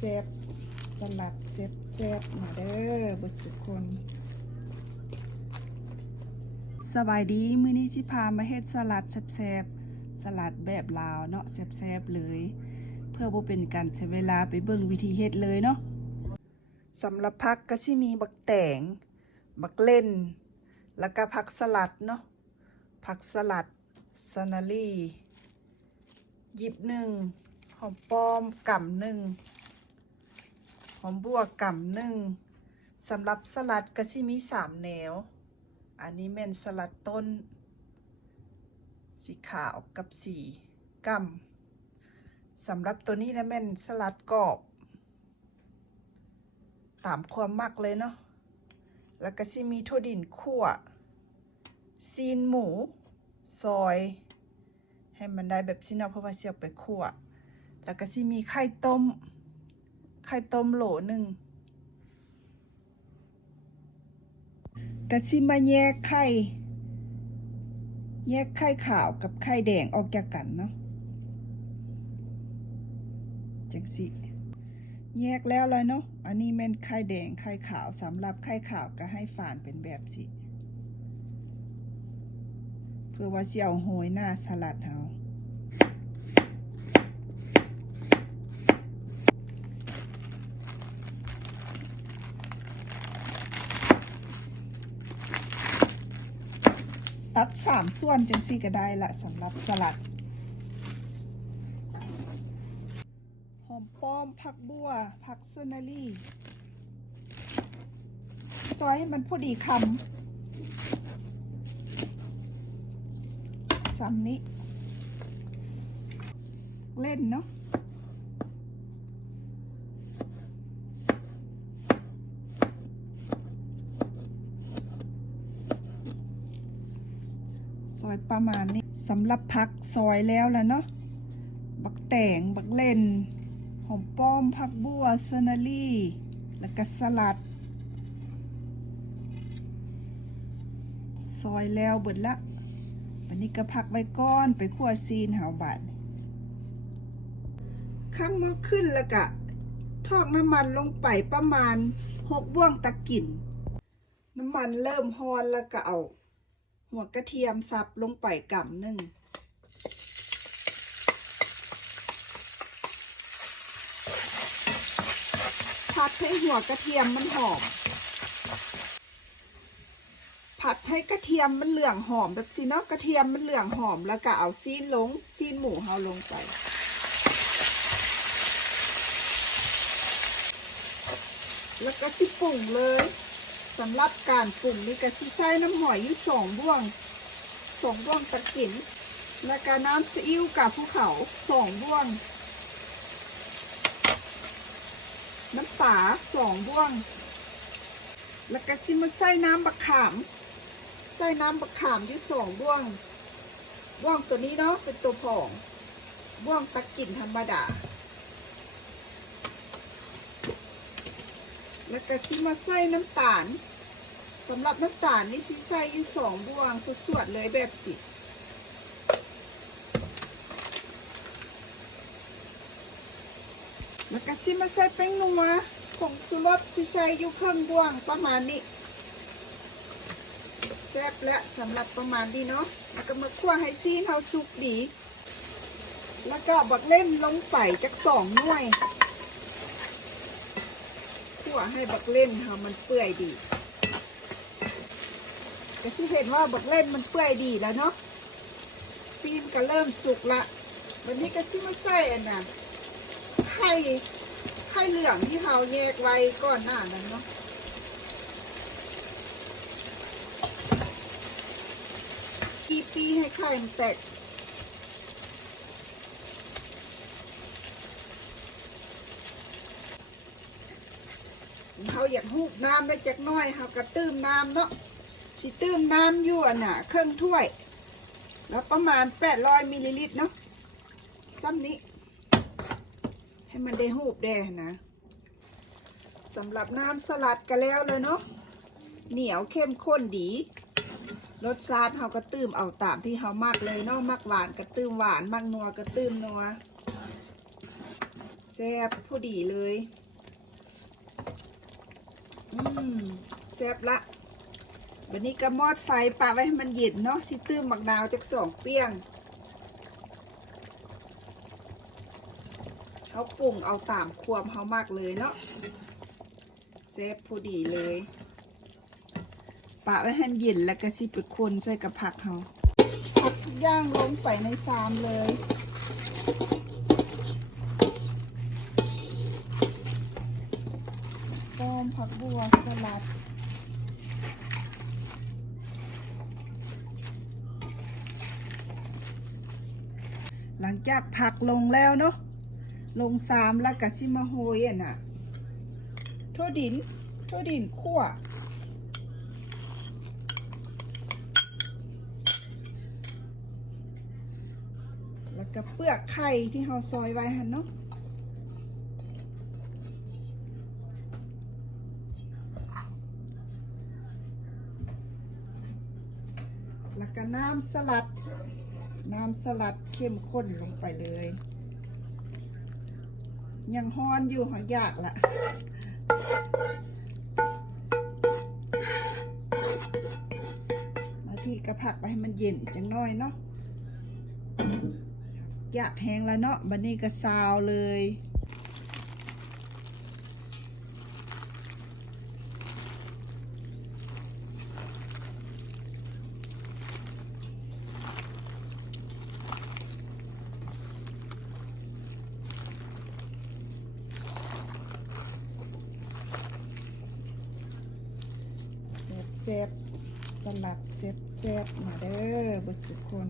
ซบๆสลัดเซบเซบๆมาเด้อบุตรสุคนสบายดีมื้อนี้สิพามาเฮ็ดสลัดแซ่บๆสลัดแบบลาวเนาะแซ่บๆเลย เพื่อบ่เป็นการเสียเวลาไปเบิ่งวิธีเฮ็ดเลยเนาะสำหรับผักก็สิมีบักแตงบักเล่น แล้วก็ผักสลัดเนาะผักสลัดซานาลีหยิบหนึ่งหอมปอมกำหนึ่ง อมบัวกำหนึ่งสำหรับสลัดก็สิมีสามแนว อันนี้แม่นสลัดต้น สีขาวกับสีกำสำหรับตัวนี้นะแม่นสลัดกรอบ ตามความมักเลยเนาะแล้วก็สิมีถั่วดินคั่ว ซีนหมู ซอย ให้มันได้แบบสิเนาเพราะว่าเสียบไปคั่ว แล้วก็สิมีไข่ต้ม ไข่ต้มโหลหนึ่งกะสิมาแยกไข่ แยกไข่ขาวกับไข่แดงออกจากกันเนาะจังสิแยกแล้วเลยเนาะ อันนี้แม่นไข่แดงไข่ขาวสำหรับไข่ขาวก็ให้ฝานเป็นแบบสิ เพื่อว่าสิเอาโหยหน้าสลัดเฮา ตัดสามส่วนจังสี่ก็ได้ละสำหรับสลัด หอมป้อมผักบัวผักเซนารี่ซอยให้มันพอดีคำซ้ำนี้ เล่นเนาะ ซอยประมาณนี้สำหรับผักซอยแล้วแล้วเนาะบักแตงบักเล่นหอมป้อมผักบัวเซนาลี่แล้วก็สลัด ซอยแล้วเบิดละวันนี้ก็พักไว้ก้อนไปคั่วซีนหาบาดข้างมือขึ้นแล้วก็ทอกน้ำมันลงไปประมาณหกบ้วงตะกิ่น น้ำมันเริ่มฮอนแล้วก็เอา หัวกระเทียมสับลงไปกำหนึ่งผัดให้หัวกระเทียมมันหอม ผัดให้กระเทียมมันเหลืองหอมแบบสิเนาะกระเทียมมันเหลืองหอมแล้วก็เอาซีนลงซีนหมูเฮาลงไปแล้วก็สิปรุงเลย สำหรับการปรุงนี่ก็สิใส่น้ำหอยอยู่สองบ้วงสองบ้วงตะกินแล้วก็น้ำซีอิ๊วกับภูเขาสองบ้วง น้ำปลาสองบ้วง แล้วก็สิมาใส่น้ำบักขาม ใส่น้ำบักขามอยู่สองบ้วงบ้วงตัวนี้เนาะเป็นตัวผองบ้วงตะกิ่นธรรมดา แล้วก็สิมาใส่น้ำตาลสำหรับน้ำตาลนี่สิใส่อยู่สองบวงสวดๆเลยแบบสิแล้วก็สิมาใส่แป้งนัวผงสุรสสิใส่อยู่เครื่องบวงประมาณนี้แซ่บและสำหรับประมาณนี้เนาะแล้วก็มาคั่วให้ซีนเฮาสุกดี แล้วก็บักเล่นลงไปจักสองหน่วย วให้บักเล่นเฮามันเปื่อยดีก็ที่เห็นว่าบักเล่นมันเปื่อยดีแล้วเนาะซีนก็เริ่มสุกละวันนี้ก็ซิมาใส่อันน่ะไข่ไข่เหลืองที่เราแยกไว้ก่อนหน้านั้นเนาะปีปีให้ไข่มันแตก เขาอยากหูบน้ำได้จักน้อยเขาก็ตื้มน้ำเนาะสิตื้มน้ำอยู่อันน่ะเครื่องถ้วย แล้วประมาณ 800มิลลิลิตรเนาะซ้ำนี้ ให้มันได้หูบแดนะสำหรับน้ำสลัดก็แล้วเลยเนาะเหนียวเข้มข้นดีรสชาติเขาก็ตื้มเอาตามที่เขามักเลยเนาะมักหวานก็ตื้มหวานมักนัวก็ตื้มนัวแซ่บพอดีเลย อืมแซ่บละ วันนี้ก็มอดไฟปะไว้ให้มันเย็นเนาะสิตื้มมักนาวจากสองเปี้ยงเขาปรุงเอาตามความเขามากเลยเนาะแซ่บพอดีเลย ปะไว้ให้เย็นแล้วก็สิไปคนใส่กับผักเขาผักย่างลงไปในซามเลย หลังจากผักลงแล้วเนาะลงสามแล้วก็ซิมาโฮยอะนะทั่วดินทั่วดินคั่วแล้วก็เปลือกไข่ที่เราซอยไว้หันเนาะแล้วก็น้ำสลัดำสลัดเข้มข้นลงไปเลย ยังฮ้อนอยู่หอยากละมาที่กระผักไปให้มันเย็นจังน้อยเนาะอยากแห้งแล้วเนาะบันนี้ก็ซาวเลย เซฟเซฟสลัดเซฟเซฟมาเด้อบุตรสุคน